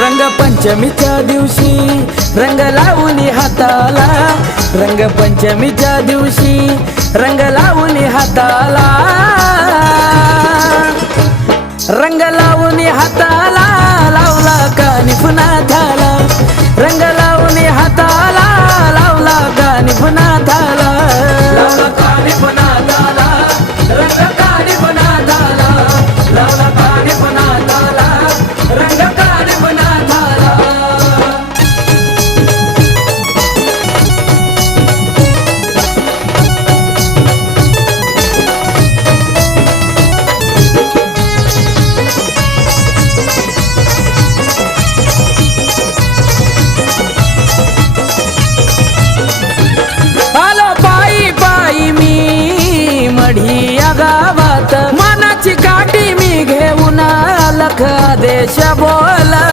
रंगपंचमीच्या दिवशी रंग लावून हाताला, रंगपंचमीच्या दिवशी रंग लावून हाताला, रंग लावून हाताला लावला कानी पुन्हा थाला, रंग लावून हाताला लावला कानी पुन्हा थाला, लावला कानी पुन्हा थाला, रंग कानी पुन्हा थाला, लावला कानी पुन्हा थाला, रंग कानी पुन्हा थाला. मढिया गावात मनाची काठी मी घेऊन लख देश बोल